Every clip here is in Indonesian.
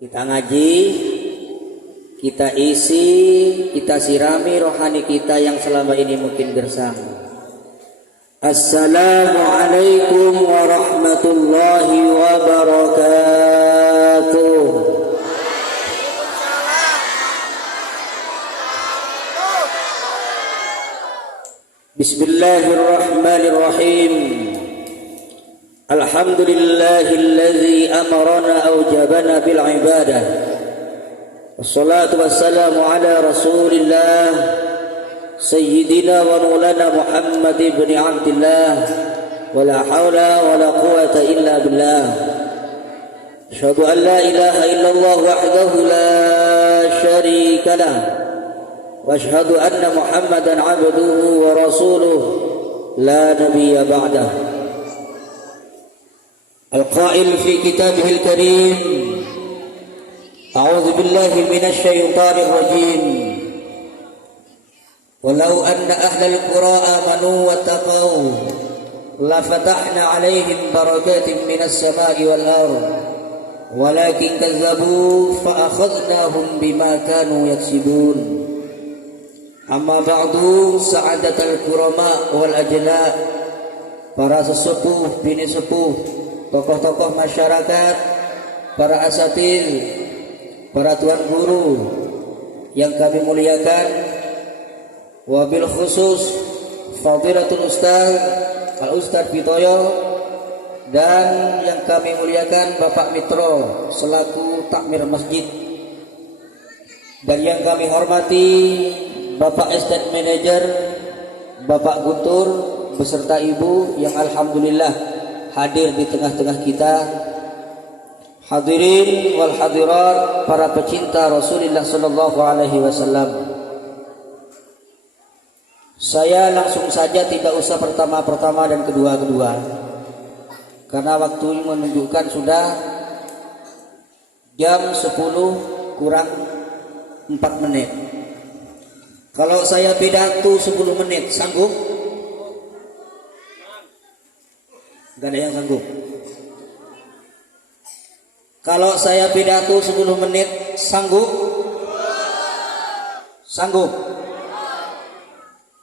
Kita ngaji, kita isi, kita sirami rohani kita yang selama ini mungkin gersang. Assalamualaikum warahmatullahi wabarakatuh. Bismillahirrahmanirrahim. Alhamdulillahilladzi amarana awjabana bil ibadah. Wassalatu wassalamu ala Rasulillah Sayyidina wa maulana Muhammad ibn Abdullah. Wa la hawla wa la quwata illa billah. Asyhadu an la ilaha illallah wahdahu la syarika lah. Wa asyhadu anna Muhammadan abduhu wa rasuluh la nabiyya ba'dah. القائل في كتابه الكريم أعوذ بالله من الشيطان الرجيم ولو أن أهل القرى آمنوا واتقوا لفتحنا عليهم بركات من السماء والأرض ولكن كذبوا فأخذناهم بما كانوا يكسبون أما بعد سعادة الكرماء والأجلاء para sesepuh, bini sepuh, tokoh-tokoh masyarakat, para asatidz, para tuan guru yang kami muliakan, wabil khusus Fadilatul Ustaz Al-Ustaz Pitoyo, dan yang kami muliakan Bapak Mitro selaku takmir masjid, dan yang kami hormati Bapak Estate Manager Bapak Guntur beserta Ibu yang alhamdulillah hadir di tengah-tengah kita. Hadirin wal hadirat, para pecinta Rasulullah sallallahu alaihi wasallam. Saya langsung saja, tidak usah pertama-pertama dan kedua-kedua, karena waktu menunjukkan sudah jam 10 kurang 4 menit. Kalau saya pidato 10 menit sanggup? Gak ada yang sanggup. Kalau saya pidato 10 menit sanggup? Sanggup.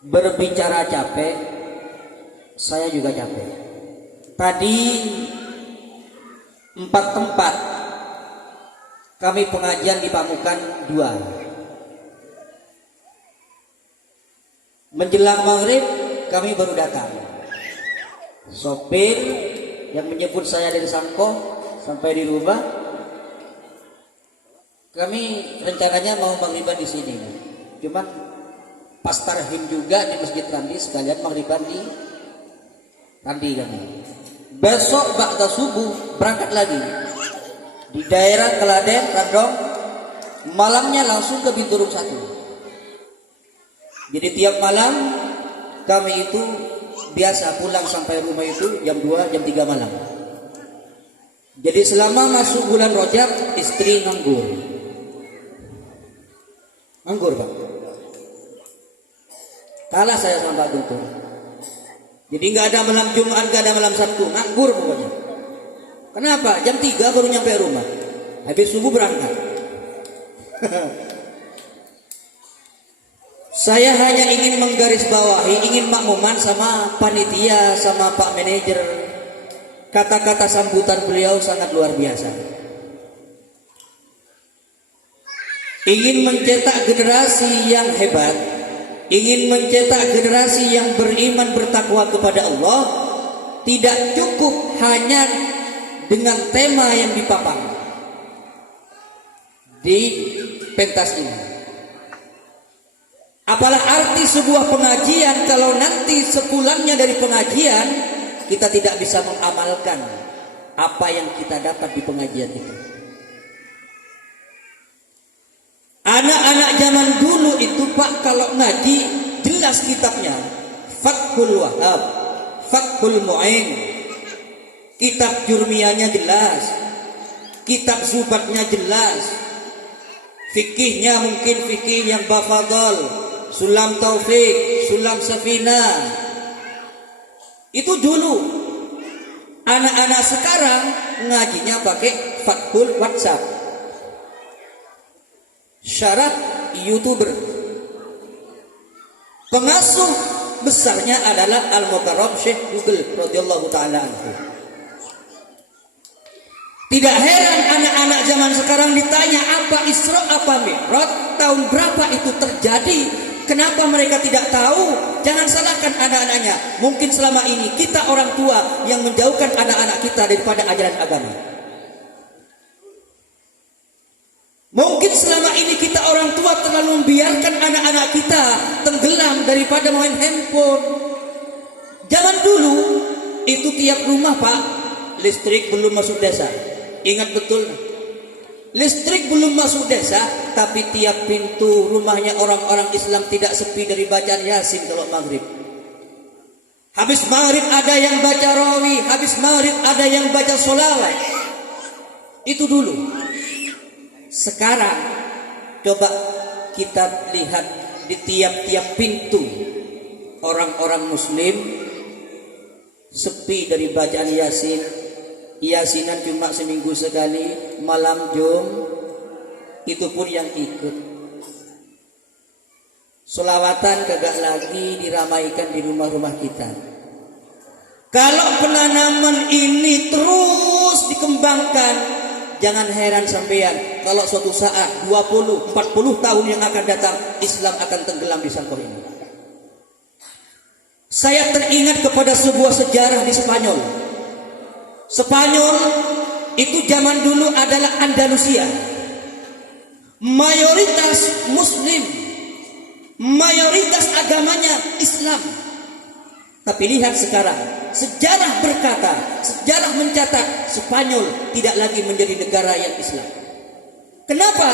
Berbicara capek, saya juga capek. Tadi 4 tempat kami pengajian di Pamukan 2. Menjelang maghrib kami baru datang. Sopir yang menjemput saya dari Sangkoh sampai di rumah, kami rencananya mau maghriban di sini, cuman pas tarhim juga di Masjid Randi, sekalian maghriban di Randi kami. Besok ba'da subuh berangkat lagi di daerah Keladen, Radong, malamnya langsung ke Binturung 1. Jadi tiap malam kami itu biasa pulang sampai rumah itu jam 2, jam 3 malam. Jadi selama masuk bulan Rajab, istri nganggur. Nganggur, Pak. Kalah saya sama Pak Guntur. Jadi nggak ada malam Jumat, nggak ada malam Sabtu, nganggur pokoknya. Kenapa? Jam 3 baru nyampe rumah. Habis subuh berangkat. Saya hanya ingin menggarisbawahi, ingin makmuman sama panitia, sama Pak Manajer. Kata-kata sambutan beliau sangat luar biasa. Ingin mencetak generasi yang hebat, ingin mencetak generasi yang beriman bertakwa kepada Allah, tidak cukup hanya dengan tema yang dipaparkan di pentas ini. Apalah arti sebuah pengajian kalau nanti sepulangnya dari pengajian kita tidak bisa mengamalkan apa yang kita dapat di pengajian itu. Anak-anak zaman dulu itu, Pak, kalau ngaji jelas kitabnya. Fathul Wahhab, Fathul Mu'in, kitab jurmiyahnya jelas, kitab zubatnya jelas, fikihnya mungkin fikih yang bafadol, Sulam Taufik, Sulam Safina. Itu dulu. Anak-anak sekarang ngajinya pakai Fathul WhatsApp. syarat YouTuber. Pengasuh besarnya adalah Al-Mukarram Syekh Google radhiyallahu taala anhu. Tidak heran anak-anak zaman sekarang ditanya apa Isra apa Mi'raj, tahun berapa itu terjadi. Kenapa mereka tidak tahu? Jangan salahkan anak-anaknya. Mungkin selama ini kita orang tua yang menjauhkan anak-anak kita daripada ajaran agama. Mungkin selama ini kita orang tua terlalu membiarkan anak-anak kita tenggelam daripada main handphone. Zaman dulu itu tiap rumah Pak, listrik belum masuk desa. Ingat betul, listrik belum masuk desa, tapi tiap pintu rumahnya orang-orang Islam tidak sepi dari bacaan Yasin kalau maghrib. Habis maghrib ada yang baca rawi, habis maghrib ada yang baca sholawat. Itu dulu. Sekarang coba kita lihat di tiap-tiap pintu orang-orang Muslim sepi dari bacaan Yasin. Yasinan cuma seminggu sekali, malam jum, itu pun yang ikut. Solawatan kagak lagi diramaikan di rumah-rumah kita. Kalau penanaman ini terus dikembangkan, jangan heran sampean kalau suatu saat 20-40 tahun yang akan datang Islam akan tenggelam di sangkor ini. Saya teringat kepada sebuah sejarah di Spanyol. Spanyol itu zaman dulu adalah Andalusia. Mayoritas Muslim, mayoritas agamanya Islam. Tapi lihat sekarang, sejarah berkata, sejarah mencatat Spanyol tidak lagi menjadi negara yang Islam. Kenapa?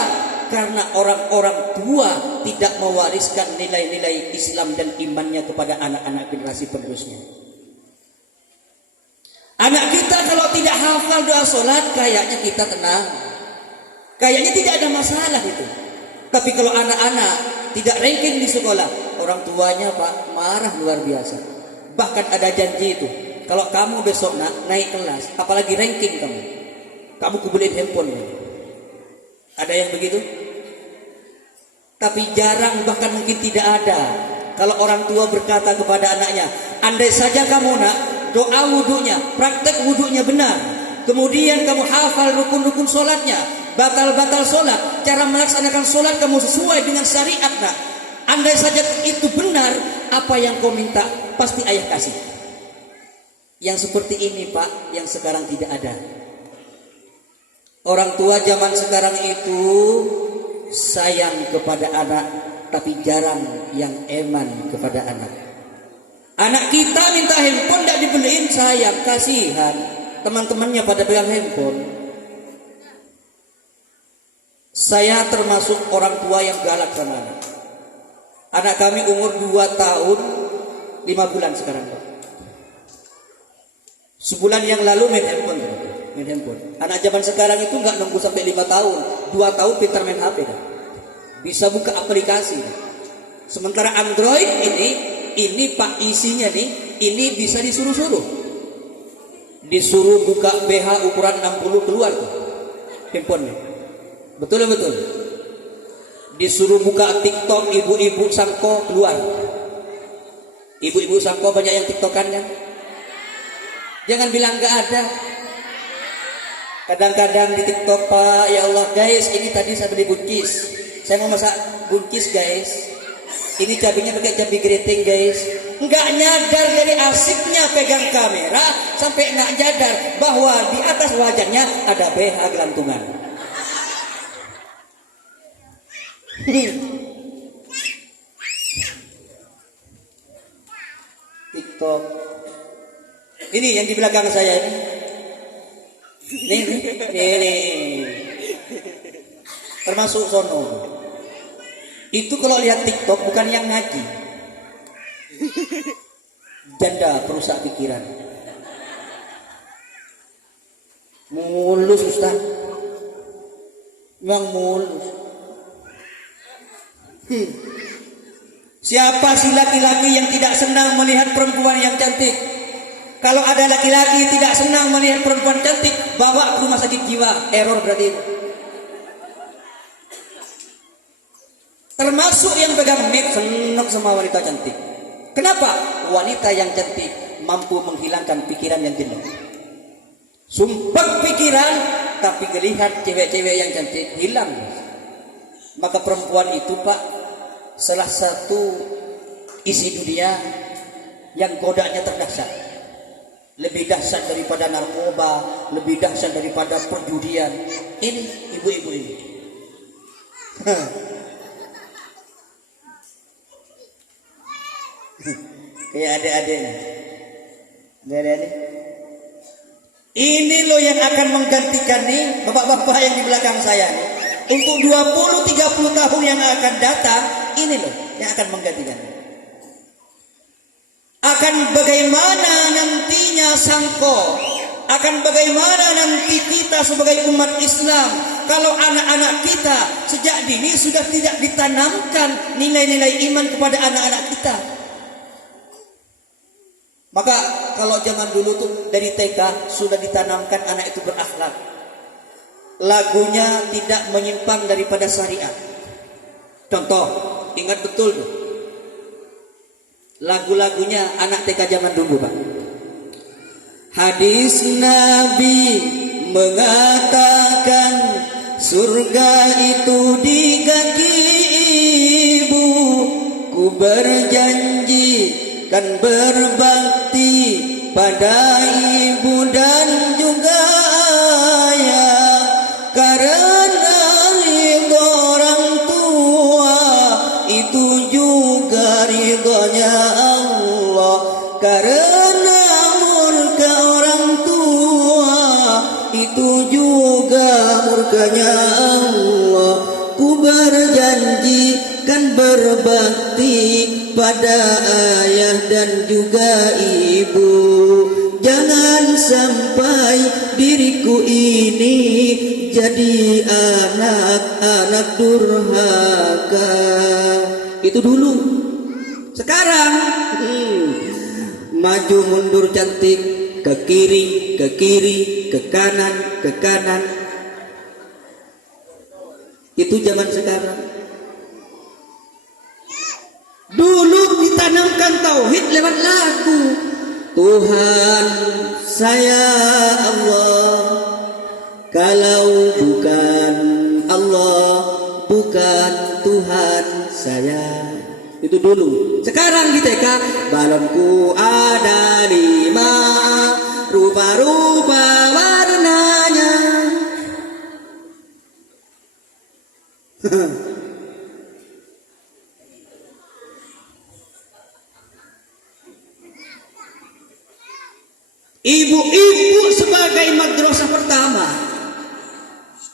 Karena orang-orang tua tidak mewariskan nilai-nilai Islam dan imannya kepada anak-anak generasi penerusnya. Anak kita kalau tidak hafal doa sholat, kayaknya kita tenang, kayaknya tidak ada masalah itu. Tapi kalau anak-anak tidak ranking di sekolah, orang tuanya Pak marah luar biasa. Bahkan ada janji itu, kalau kamu besok naik kelas, apalagi ranking kamu kumpulin handphone. Ada yang begitu? Tapi jarang, bahkan mungkin tidak ada. Kalau orang tua berkata kepada anaknya, andai saja kamu nak doa wudhunya, praktek wudhunya benar, kemudian kamu hafal rukun-rukun sholatnya, batal-batal sholat, cara melaksanakan sholat kamu sesuai dengan syariat nak. Andai saja itu benar, apa yang kau minta pasti ayah kasih. Yang seperti ini Pak, yang sekarang tidak ada. Orang tua zaman sekarang itu sayang kepada anak, tapi jarang yang eman kepada anak. Anak kita minta handphone tidak dibeliin, sayang, kasihan. Teman-temannya pada pegang handphone. Saya termasuk orang tua yang galak sama anak. Anak kami umur 2 tahun 5 bulan sekarang Pak. Sebulan yang lalu main handphone. Anak zaman sekarang itu nggak nunggu sampai 5 tahun, 2 tahun pintar main HP kan? Bisa buka aplikasi. Sementara Android ini Pak isinya nih, ini bisa disuruh-suruh. Disuruh buka BH ukuran 60 keluar tuh handphonenya. Betul. Disuruh buka TikTok ibu-ibu sangko keluar. Ibu-ibu sangko banyak yang TikTokannya. Jangan bilang gak ada. Kadang-kadang di TikTok Pak, ya Allah guys, ini tadi saya beli buncis. Saya mau masak buncis guys. Ini cabenya pakai cabai keriting guys. Nggak nyadar dari asiknya pegang kamera sampai nggak nyadar bahwa di atas wajahnya ada BH gelantungan. TikTok. Ini yang di belakang saya ini. Ini. Termasuk sono. Itu kalau lihat TikTok bukan yang ngaji. Janda perusak pikiran. Mulus Ustaz. Memang mulus. Siapa si laki-laki yang tidak senang melihat perempuan yang cantik? Kalau ada laki-laki tidak senang melihat perempuan cantik, bawa ke rumah sakit jiwa. Error berarti itu. Termasuk yang pegang mic senang sama wanita cantik. Kenapa? Wanita yang cantik mampu menghilangkan pikiran yang jenuh. Sumpah pikiran, tapi kelihat cewek-cewek yang cantik hilang. Maka perempuan itu Pak, salah satu isi dunia yang godanya terdahsyat. Lebih dahsyat daripada narkoba, lebih dahsyat daripada perjudian. Ini ibu-ibu ini. Kayak adik-adik. Adik-adik. Ini loh yang akan menggantikan nih bapak-bapak yang di belakang saya nih. Untuk 20-30 tahun yang akan datang, ini loh yang akan menggantikan. Akan bagaimana nantinya sangko, akan bagaimana nanti kita sebagai umat Islam kalau anak-anak kita sejak dini sudah tidak ditanamkan nilai-nilai iman kepada anak-anak kita. Maka kalau zaman dulu tuh dari TK sudah ditanamkan anak itu berakhlak. Lagunya tidak menyimpang daripada syariat. Contoh, ingat betul tuh. Lagu-lagunya anak TK zaman dulu, Pak. Hadis Nabi mengatakan surga itu di kaki ibu. Ku berjanji kan berbakti pada ibu dan juga ayah, karena ridho orang tua itu juga ridhonya Allah, karena murka orang tua itu juga murkanya Allah. Ku berjanji kan berbakti pada ayah dan juga ibu. Jangan sampai diriku ini jadi anak-anak durhaka. Itu dulu. Sekarang maju mundur cantik, ke kiri, ke kanan, ke kanan. Itu zaman sekarang. Dulu ditanamkan tauhid lewat lagu. Tuhan saya Allah, kalau bukan Allah, bukan Tuhan saya. Itu dulu. Sekarang di TK, balonku ada 5, rupa-rupa warnanya. Ibu-ibu sebagai madrasah pertama,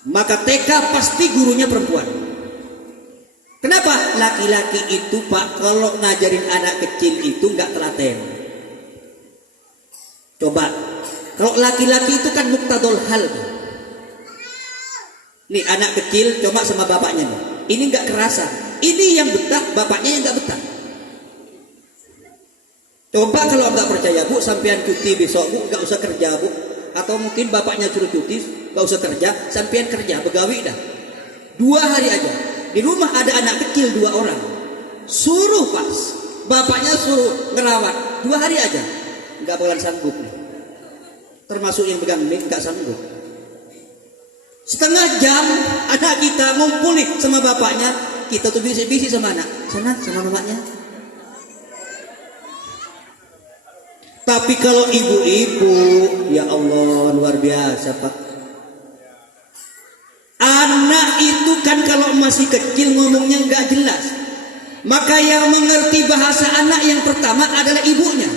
maka TK pasti gurunya perempuan. Kenapa? Laki-laki itu Pak, kalau ngajarin anak kecil itu nggak telaten. Coba, kalau laki-laki itu kan muktadul hal. Nih anak kecil coba sama bapaknya nih. Ini nggak kerasa. Ini yang betah, bapaknya yang nggak betah. Coba kalau nggak percaya Bu, sampean cuti besok Bu, nggak usah kerja Bu. Atau mungkin bapaknya suruh cuti, nggak usah kerja, sampean kerja, begawi dah. 2 hari aja. Di rumah ada anak kecil 2 orang. Suruh pas, bapaknya suruh ngerawat 2 hari aja, nggak bakalan sanggup nih. Termasuk yang pegang mic nggak sanggup. Setengah jam anak kita ngumpul nih sama bapaknya, kita tuh bisi-bisi sama anak, sana sama bapaknya. Tapi kalau ibu-ibu, ya Allah luar biasa Pak. Anak itu kan kalau masih kecil ngomongnya nggak jelas. Maka yang mengerti bahasa anak yang pertama adalah ibunya.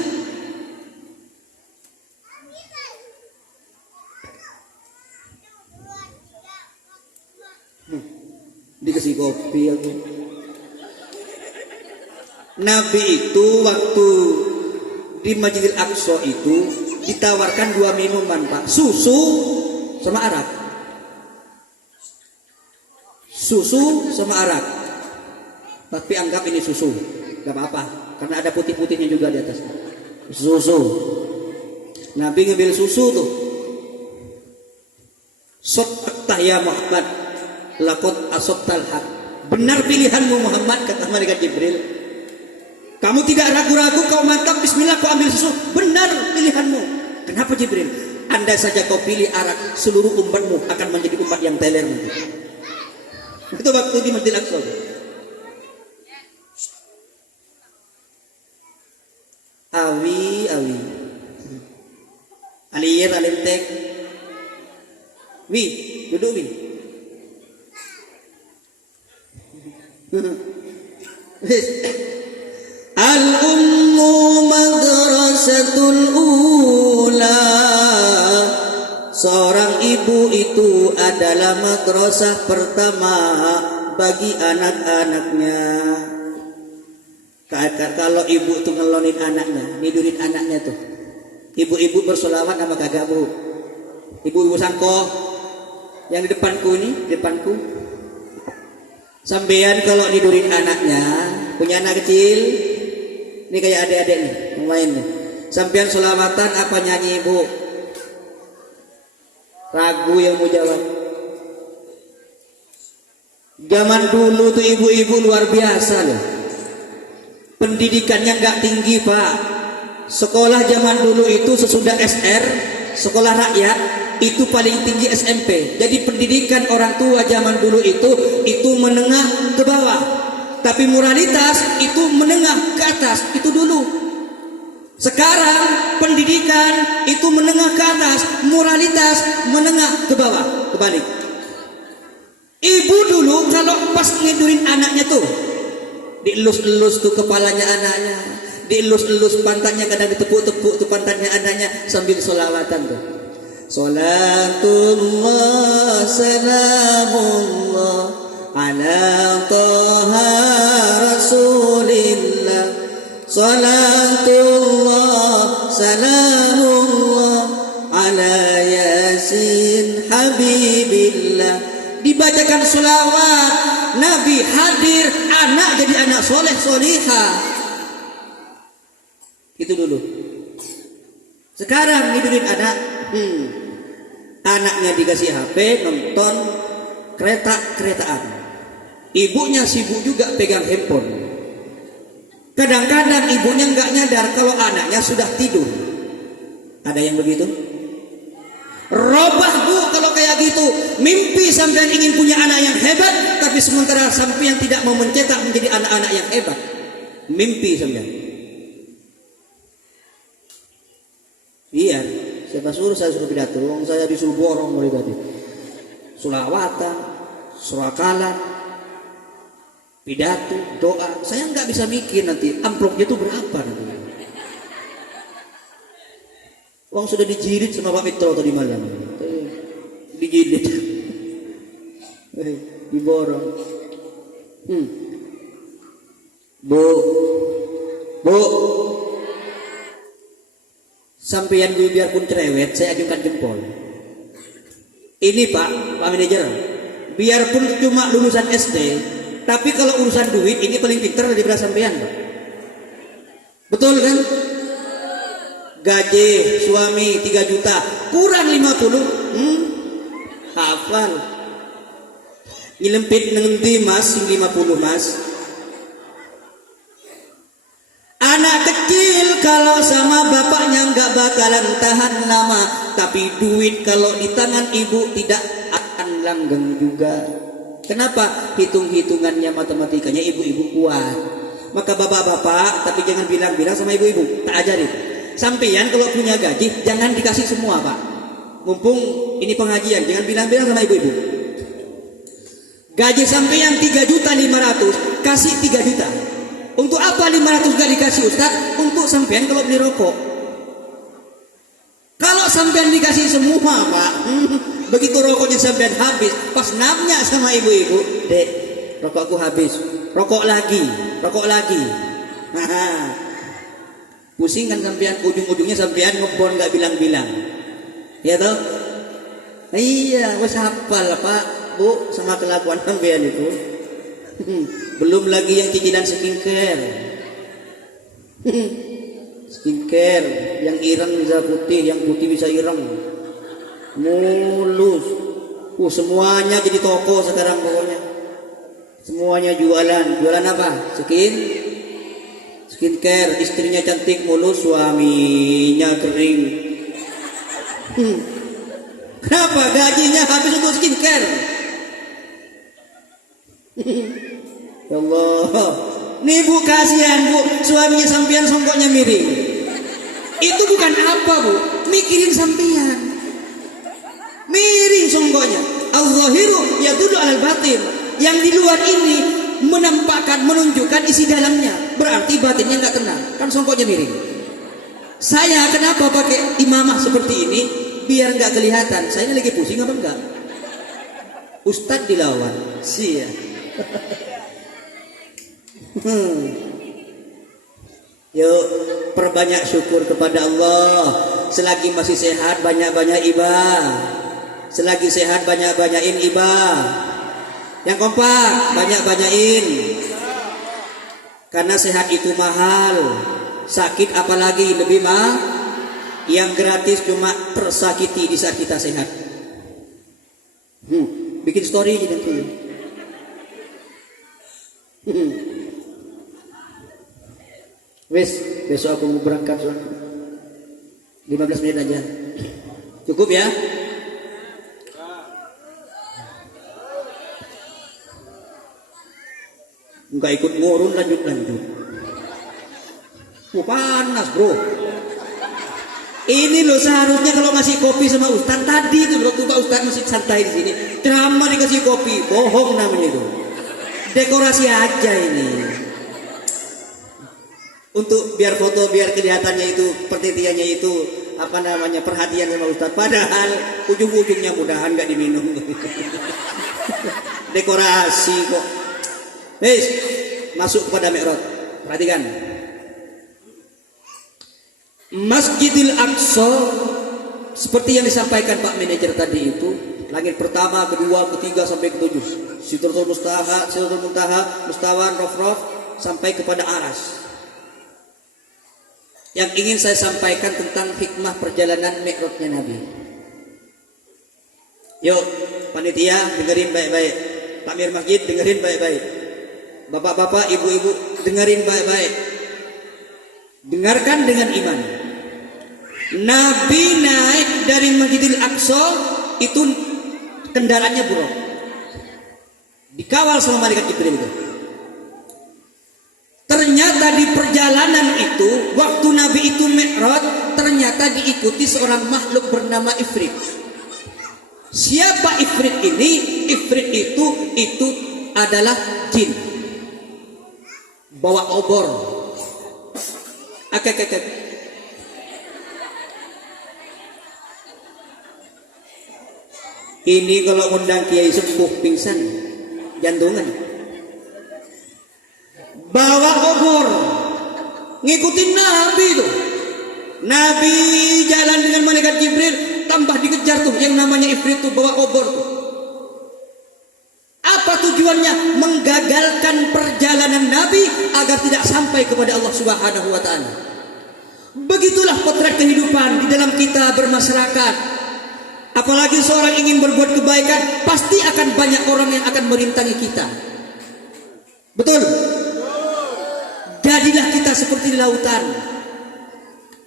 Dikasih kopi aku. Nabi itu waktu di Masjidil Aqsa itu ditawarkan 2 minuman Pak, susu sama arak. Susu sama arak. Tapi anggap ini susu, gak apa-apa, karena ada putih-putihnya juga di atasnya. Susu. Nabi ngambil susu tuh. Sot ya Muhammad, lakot asot talhaq. Benar pilihanmu Muhammad, kata malaikat Jibril. Kamu tidak ragu-ragu, kau mantap, bismillah, kau ambil susu. Benar pilihanmu. Kenapa Jibril? Andai saja kau pilih arak, seluruh umatmu akan menjadi umat yang teler. Itu waktu di Masjidil Aqsa. Awi. Alir, alintek. Wi, duduk Wi. Al-ummu madrasatul ula. Seorang ibu itu adalah madrasah pertama bagi anak-anaknya. Kalau ibu tuh ngelonin anaknya, nidurin anaknya tuh, ibu-ibu bersolawat sama kagak bu? Ibu-ibu sangko yang di depanku ini, depanku. Sampean kalau nidurin anaknya, punya anak kecil, ini kayak adik-adik nih, yang main nih. Sampean solawatan apa nyanyi ibu? Ragu yang mau jawab. Zaman dulu tuh ibu-ibu luar biasa loh. Pendidikannya nggak tinggi pak. Sekolah zaman dulu itu sesudah SR, sekolah rakyat, itu paling tinggi SMP. Jadi pendidikan orang tua zaman dulu itu menengah ke bawah. Tapi moralitas itu menengah ke atas, itu dulu. Sekarang pendidikan itu menengah ke atas, moralitas menengah ke bawah, kebalik. Ibu dulu kalau pas ngidurin anaknya tuh, dielus-elus tuh kepalanya anaknya, dielus-elus pantatnya, kadang ditepuk-tepuk tuh pantatnya anaknya sambil sholawatan tuh. Salatullah salamullah ala taha rasulillah. Salatullah salamullah ala yasin habibillah. Dibacakan sholawat, Nabi hadir, anak jadi anak soleh solihah. Itu dulu. Sekarang nidurin anak, anaknya dikasih HP, nonton keretaan. Ibunya sibuk juga pegang handphone. Kadang-kadang ibunya nggak nyadar kalau anaknya sudah tidur. Ada yang begitu? Robah bu kalau kayak gitu. Mimpi sampean ingin punya anak yang hebat, tapi sementara sampean tidak mau mencetak menjadi anak-anak yang hebat. Mimpi sampean. Iya, siapa suruh saya suruh pidato? Saya disuruh borong mulai tadi. Sulawatan, surakalan, pidato, doa. Saya nggak bisa mikir nanti amplopnya itu berapa nanti. Uang sudah dijilid sama Pak Mitro tadi malam. Dijilid. Diborong. Bu. Sampeyan gue biarpun cerewet, saya ajukan jempol. Ini Pak manajer. Biarpun cuma lulusan SD, tapi kalau urusan duit ini paling pintar daripada sampean, Pak. Betul kan? Gaji suami 3 juta kurang 50, hafal. Nyelempit nanti mas 50 mas. Anak kecil kalau sama bapaknya nggak bakalan tahan lama, tapi duit kalau di tangan ibu tidak akan langgeng juga. Kenapa? Hitung-hitungannya, matematikanya ibu-ibu kuat. Maka bapak-bapak, tapi jangan bilang-bilang sama ibu-ibu, tak ajarin. Sampeyan kalau punya gaji jangan dikasih semua Pak. Mumpung ini pengajian, jangan bilang-bilang sama ibu-ibu. Gaji sampeyan 3.500.000, kasih 3 juta. Untuk apa 500 gak dikasih Ustaz? Untuk sampeyan kalau beli rokok. Kalau sampeyan dikasih semua Pak, begitu rokoknya sampeyan habis, pas nanya sama ibu-ibu, Dek, rokokku habis, rokok lagi. Pusing kan sampean, ujung-ujungnya sampean ngebon nggak bilang-bilang, ya toh? Iya, wes hafal Pak, Bu, sama kelakuan sampean itu. Belum lagi yang cicilan skincare, yang ireng bisa putih, yang putih bisa ireng, mulus. Semuanya jadi toko sekarang pokoknya. Semuanya jualan. Jualan apa? Skincare. Istrinya cantik mulu, suaminya kering. Kenapa? Gajinya habis untuk skincare. Ya Allah. Nih bu, kasihan bu, suaminya sampean songkoknya miring. Itu bukan apa bu, mikirin sampean. Miring songkoknya. Al-zahiru yadullu alal batin. Yang di luar ini menampakkan, menunjukkan isi dalamnya. Berarti batinnya nggak tenang. Kan songkoknya miring. Saya kenapa pakai imamah seperti ini? Biar nggak kelihatan. Saya ini lagi pusing apa enggak? Ustadz dilawan. Sia. Yuk perbanyak syukur kepada Allah. Selagi masih sehat banyak-banyak ibadah. Selagi sehat banyak-banyakin ibadah. Yang kompak banyak-banyakin. Karena sehat itu mahal. Sakit apalagi lebih mahal. Yang gratis cuma tersakiti di saat kita sehat. Bikin story aja nanti. Wes, besok aku mau berangkat 15 menit aja. Cukup ya? Enggak ikut ngurun, lanjut. Panas bro. Ini loh seharusnya kalau ngasih kopi sama Ustaz tadi itu waktu Pak Ustaz masih santai di sini. Ceramah dikasih kopi, bohong namanya itu. Dekorasi aja ini. Untuk biar foto, biar kelihatannya itu perhatiannya itu apa namanya perhatian sama Ustaz. Padahal ujung-ujungnya mudahan nggak diminum. Dekorasi kok. Wes, masuk kepada Mi'raj. Perhatikan. Masjidil Aqsa seperti yang disampaikan Pak Manajer tadi itu, langit pertama, kedua, ketiga sampai ketujuh. Sidratul Muntaha, Sidratul Muntaha, Mustawan, Raf sampai kepada Aras. Yang ingin saya sampaikan tentang hikmah perjalanan Mi'rajnya Nabi. Yuk, panitia dengerin baik-baik. Takmir masjid dengerin baik-baik. Bapak-bapak, ibu-ibu dengerin baik-baik. Dengarkan dengan iman. Nabi naik dari Masjidil Aqsa itu kendaraannya buruk. Dikawal sama malaikat Jibril itu. Ternyata di perjalanan itu, waktu Nabi itu Mi'raj, ternyata diikuti seorang makhluk bernama Ifrit. Siapa Ifrit ini? Ifrit itu adalah jin. Bawa obor. Ini kalau undang kiai sepuh pingsan, jantungan. Bawa obor, ngikutin Nabi itu. Nabi jalan dengan malaikat Jibril, tambah dikejar tuh yang namanya Ifrit tuh bawa obor tuh. Apa tujuannya? Menggagalkan perjalanan Nabi agar tidak sampai kepada Allah Subhanahu wa taala. Begitulah potret kehidupan di dalam kita bermasyarakat. Apalagi seorang ingin berbuat kebaikan, pasti akan banyak orang yang akan merintangi kita. Betul? Jadilah kita seperti lautan.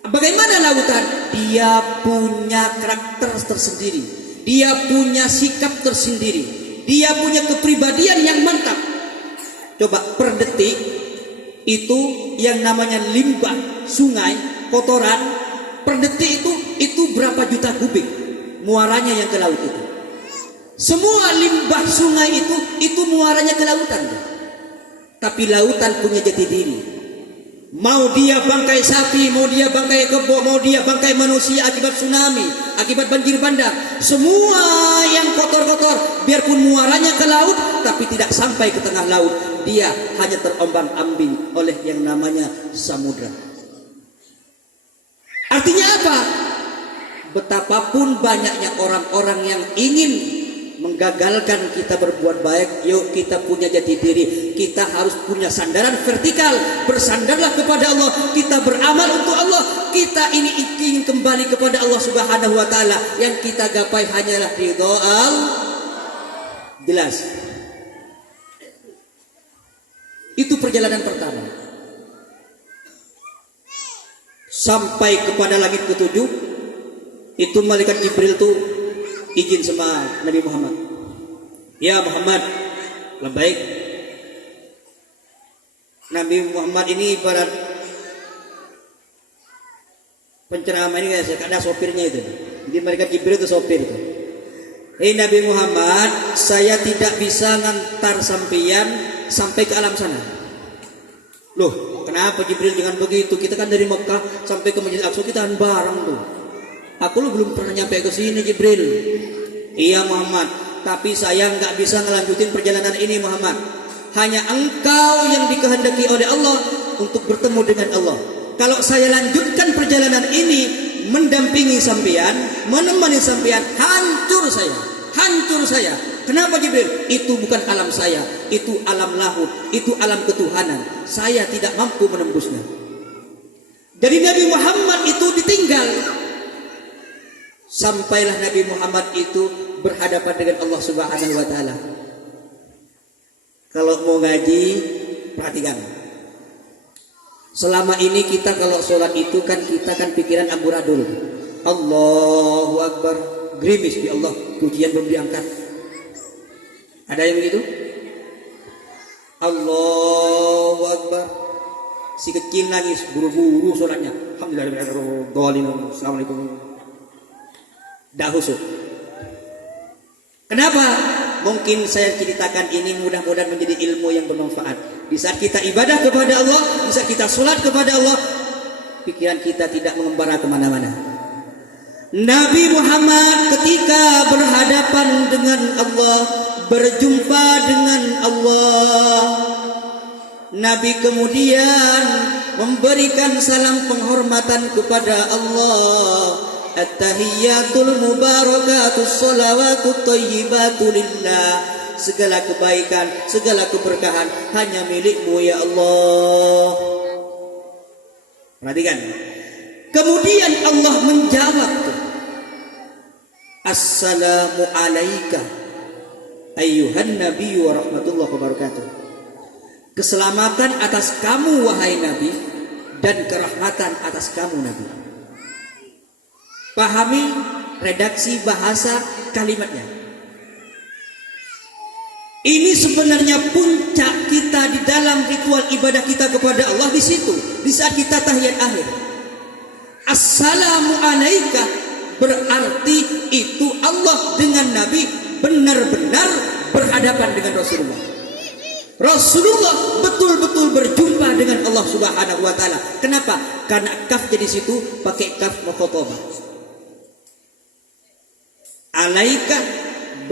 Bagaimana lautan? Dia punya karakter tersendiri. Dia punya sikap tersendiri. Dia punya kepribadian yang mantap. Coba per detik itu yang namanya limbah sungai, kotoran, per detik itu berapa juta kubik muaranya yang ke laut itu. Semua limbah sungai itu muaranya ke lautan. Tapi lautan punya jati diri. Mau dia bangkai sapi, mau dia bangkai kebo, mau dia bangkai manusia akibat tsunami, akibat banjir bandang, semua yang kotor-kotor, biarpun muaranya ke laut, tapi tidak sampai ke tengah laut, dia hanya terombang-ambing oleh yang namanya samudra. Artinya apa? Betapapun banyaknya orang-orang yang ingin menggagalkan kita berbuat baik, yuk kita punya jati diri. Kita harus punya sandaran vertikal. Bersandarlah kepada Allah. Kita beramal untuk Allah. Kita ini ingin kembali kepada Allah Subhanahu wa taala. Yang kita gapai hanyalah ridho Allah. Jelas. Itu perjalanan pertama. Sampai kepada langit ketujuh, itu malaikat Jibril tuh izin sama Nabi Muhammad. Ya Muhammad, labbaik. Nabi Muhammad ini ibarat penceramah ini guys, ada sopirnya itu. Jadi malaikat Jibril itu sopir itu. Nabi Muhammad, saya tidak bisa ngantar sampeyan sampai ke alam sana. Loh, kenapa Jibril jangan begitu? Kita kan dari Mekah sampai ke Masjid Aqsa kita kan bareng tuh. Aku lu belum pernah nyampe ke sini Jibril. Iya Muhammad, tapi saya nggak bisa ngelanjutin perjalanan ini Muhammad. Hanya engkau yang dikehendaki oleh Allah untuk bertemu dengan Allah. Kalau saya lanjutkan perjalanan ini mendampingi sampean, menemani sampean, hancur saya. Kenapa Jibril? Itu bukan alam saya, itu alam lahut, itu alam ketuhanan. Saya tidak mampu menembusnya. Jadi Nabi Muhammad itu ditinggal. Sampailah Nabi Muhammad itu berhadapan dengan Allah Subhanahu wa taala. Kalau mau ngaji, perhatikan. Selama ini kita kalau sholat itu kan kita kan pikiran amburadul. Allahu Akbar, gerimis di Allah, pujian belum diangkat. Ada yang begitu? Allahu Akbar, si kecil nangis, buru-buru sholatnya. Alhamdulillah, assalamualaikum. Dah husuk. Kenapa? Mungkin saya ceritakan ini mudah-mudahan menjadi ilmu yang bermanfaat. Di saat kita ibadah kepada Allah, di saat kita sholat kepada Allah, pikiran kita tidak mengembara kemana-mana. Nabi Muhammad ketika berhadapan dengan Allah, berjumpa dengan Allah, Nabi kemudian memberikan salam penghormatan kepada Allah. At-tahiyyatul mubarakatus sholawatut thayyibatu lillah. Segala kebaikan, segala keberkahan hanya milik-Mu ya Allah. Perhatikan. Kemudian Allah menjawab, Assalamu alayka ayyuhan nabiyyu wa rahmatullahi wa barakatuh. Keselamatan atas kamu wahai Nabi, dan kerahmatan atas kamu Nabi. Pahami redaksi bahasa kalimatnya. Ini sebenarnya puncak kita di dalam ritual ibadah kita kepada Allah di situ, di saat kita tahiyat akhir. Assalamu alayka berarti itu Allah dengan Nabi benar-benar berhadapan dengan Rasulullah. Rasulullah betul-betul berjumpa dengan Allah Subhanahu wa taala. Kenapa? Karena kaf jadi situ pakai kaf mukhatabah. Alaika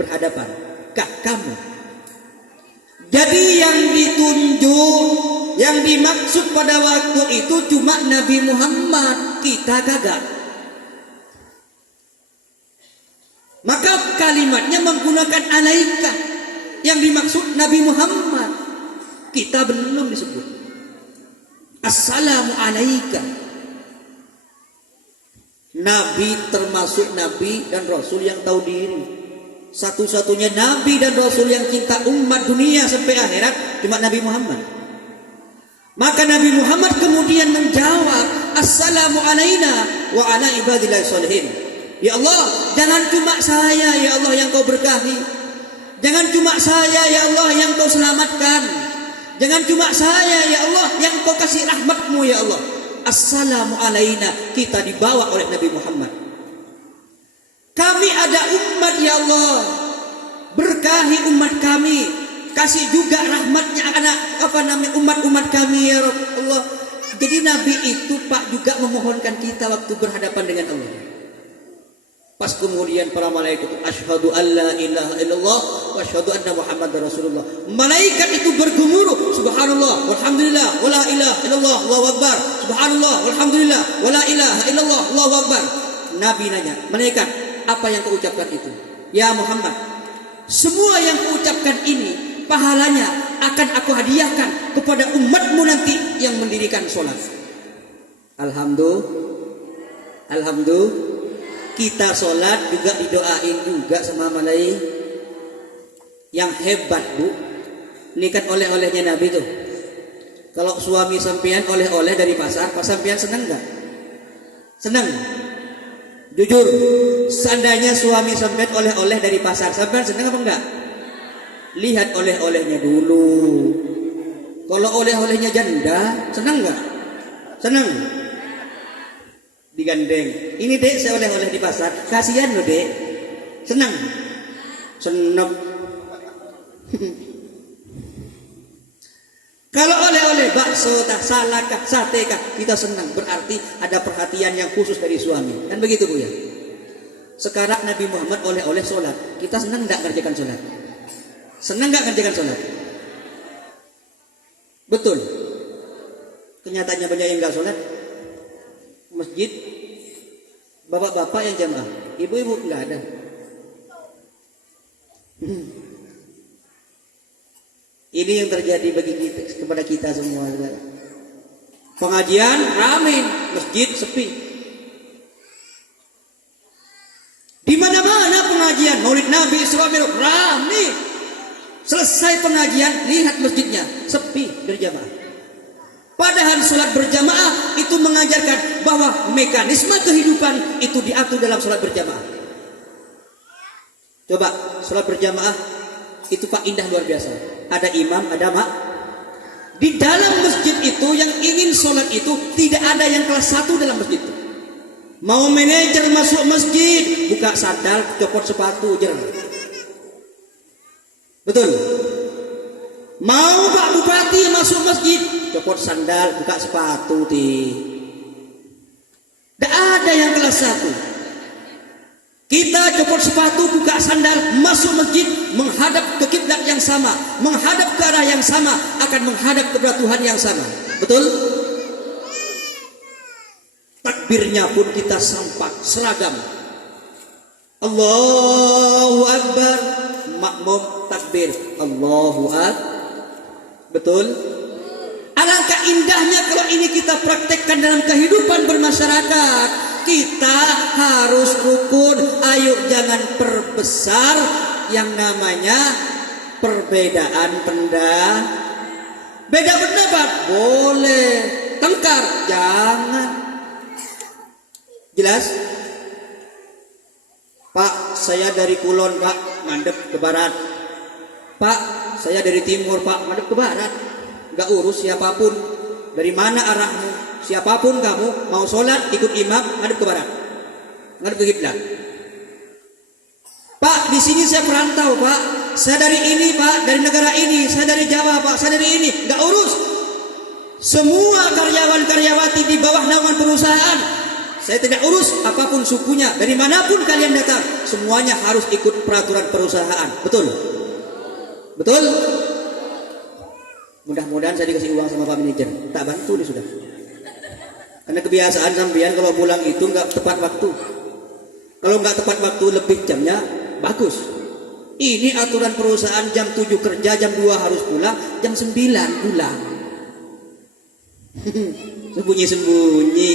berhadapan, kah kamu. Jadi yang ditunjuk, yang dimaksud pada waktu itu cuma Nabi Muhammad, kita kagak. Maka kalimatnya menggunakan alaika, yang dimaksud Nabi Muhammad, kita belum disebut. Assalamu alaika. Nabi termasuk Nabi dan Rasul yang tahu diri. Satu-satunya Nabi dan Rasul yang cinta umat dunia sampai akhirat cuma Nabi Muhammad. Maka Nabi Muhammad kemudian menjawab, Assalamu alaina wa ala ibadillahi sholihin. Ya Allah, jangan cuma saya ya Allah yang kau berkahi. Jangan cuma saya ya Allah yang kau selamatkan. Jangan cuma saya ya Allah yang kau kasih rahmat-Mu ya Allah. Assalamu alaina, kita dibawa oleh Nabi Muhammad. Kami ada umat ya Allah, berkahi umat kami, kasih juga rahmatnya anak umat-umat kami ya Allah. Jadi Nabi itu Pak juga memohonkan kita waktu berhadapan dengan Allah. Pas kemudian para malaikat, asyhadu alla ilaha illallah wa asyhadu anna muhammadar rasulullah. Malaikat itu bergemuruh, subhanallah walhamdulillah wala ilaha illallah Allahu akbar. Subhanallah walhamdulillah wala ilaha illallah Allahu akbar. Nabi nanya, malaikat, apa yang kau ucapkan itu? Ya Muhammad, semua yang kau ucapkan ini pahalanya akan aku hadiahkan kepada umatmu nanti yang mendirikan sholat. Alhamdulillah. Kita sholat juga didoain juga sama malaikat. Yang hebat Bu, ini kan oleh-olehnya Nabi tuh. Kalau suami sampean oleh-oleh dari pasar, pas sampean seneng nggak? Seneng. Jujur, seandainya suami sampean oleh-oleh dari pasar, sampean seneng apa enggak? Lihat oleh-olehnya dulu. Kalau oleh-olehnya janda, seneng nggak? Seneng. Digandeng. Ini dek, saya oleh-oleh di pasar. Kasihan loh dek. Seneng. Seneng. Kalau oleh-oleh bakso, salad, sate, kita senang. Berarti ada perhatian yang khusus dari suami. Kan begitu Bu ya? Sekarang Nabi Muhammad oleh-oleh sholat. Kita senang enggak ngerjakan sholat? Senang enggak ngerjakan sholat? Betul. Kenyataannya banyak yang enggak sholat. Masjid, bapak-bapak yang jamaah. Ibu-ibu enggak ada. Ini yang terjadi bagi kita, kepada kita semua. Pengajian ramai, masjid sepi. Di mana-mana pengajian, Maulid Nabi Isra Mi'raj ramai. Selesai pengajian, lihat masjidnya sepi berjamaah. Padahal sholat berjamaah itu mengajarkan bahwa mekanisme kehidupan itu diatur dalam sholat berjamaah. Coba sholat berjamaah itu Pak indah luar biasa. Ada imam, ada mak. Di dalam masjid itu yang ingin sholat itu tidak ada yang kelas 1 dalam masjid itu. Mau manajer masuk masjid, buka sandal, copot sepatu, jerah. Betul. Mau Pak Bupati masuk masjid, copot sandal, buka sepatu, tidak ada yang kelas 1. Kita copot sepatu, buka sandal, masuk masjid, menghadap ke kiblat yang sama, menghadap ke arah yang sama, akan menghadap kepada Tuhan yang sama. Betul? Takbirnya pun kita sampak, seragam. Allahu Akbar, makmum takbir. Allahu Akbar. Betul? Alangkah indahnya kalau ini kita praktekkan dalam kehidupan bermasyarakat. Kita harus rukun. Ayo jangan perbesar yang namanya perbedaan pendapat. Beda pendapat boleh, tengkar jangan. Jelas? Pak, saya dari Kulon Pak, ngadep ke barat. Pak, saya dari timur Pak, ngadep ke barat. Gak urus siapapun. Dari mana arahmu? Siapapun kamu mau sholat ikut imam, ngadep ke barat, ngadep ke kiblat. Pak, di sini saya perantau Pak, saya dari ini Pak, dari negara ini, saya dari Jawa Pak, saya dari ini, nggak urus. Semua karyawan-karyawati di bawah naungan perusahaan, saya tidak urus apapun sukunya, dari manapun kalian datang, semuanya harus ikut peraturan perusahaan. Betul? Betul? Mudah-mudahan saya dikasih uang sama Pak Manajer, tak bantu dia sudah. Karena kebiasaan sampean kalau pulang itu nggak tepat waktu. Kalau nggak tepat waktu lebih jamnya bagus. Ini aturan perusahaan jam 7 kerja, jam 2 harus pulang, jam 9 pulang. Sembunyi-sembunyi.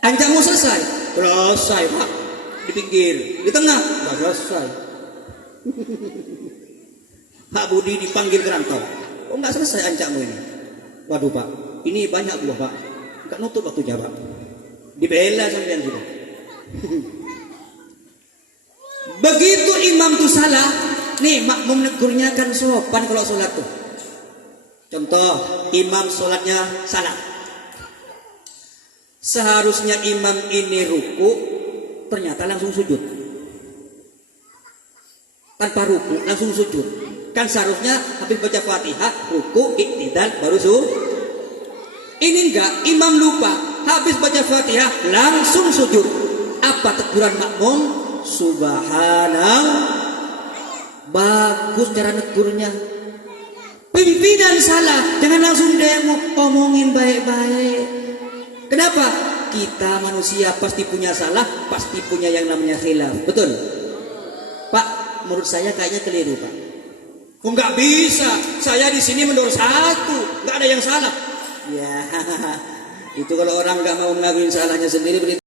Ancamu selesai? Selesai Pak. Di pinggir, di tengah nggak selesai. Pak Budi dipanggil ke rantau. Oh nggak selesai ancamu ini. Waduh Pak, ini banyak buah Pak, nggak nutup waktu jawab, dibela sampean sudah. Begitu imam tuh salah, nih makmum negurnya kan sopan kalau sholat tuh. Contoh, imam sholatnya salah. Seharusnya imam ini ruku, ternyata langsung sujud. Tanpa ruku, langsung sujud. Kan seharusnya habis baca Fatihah, ruku, iktidal, baru sujud. Ini enggak, imam lupa, habis baca Fatihah langsung sujud. Apa teguran makmum? Subhanallah. Bagus cara negurnya. Pimpinan salah, jangan langsung demo, omongin baik-baik. Kenapa? Kita manusia pasti punya salah, pasti punya yang namanya khilaf. Betul? Pak, menurut saya kayaknya keliru Pak. Oh, nggak bisa, saya di sini menurut satu, nggak ada yang salah. Ya, itu kalau orang nggak mau mengakuin salahnya sendiri.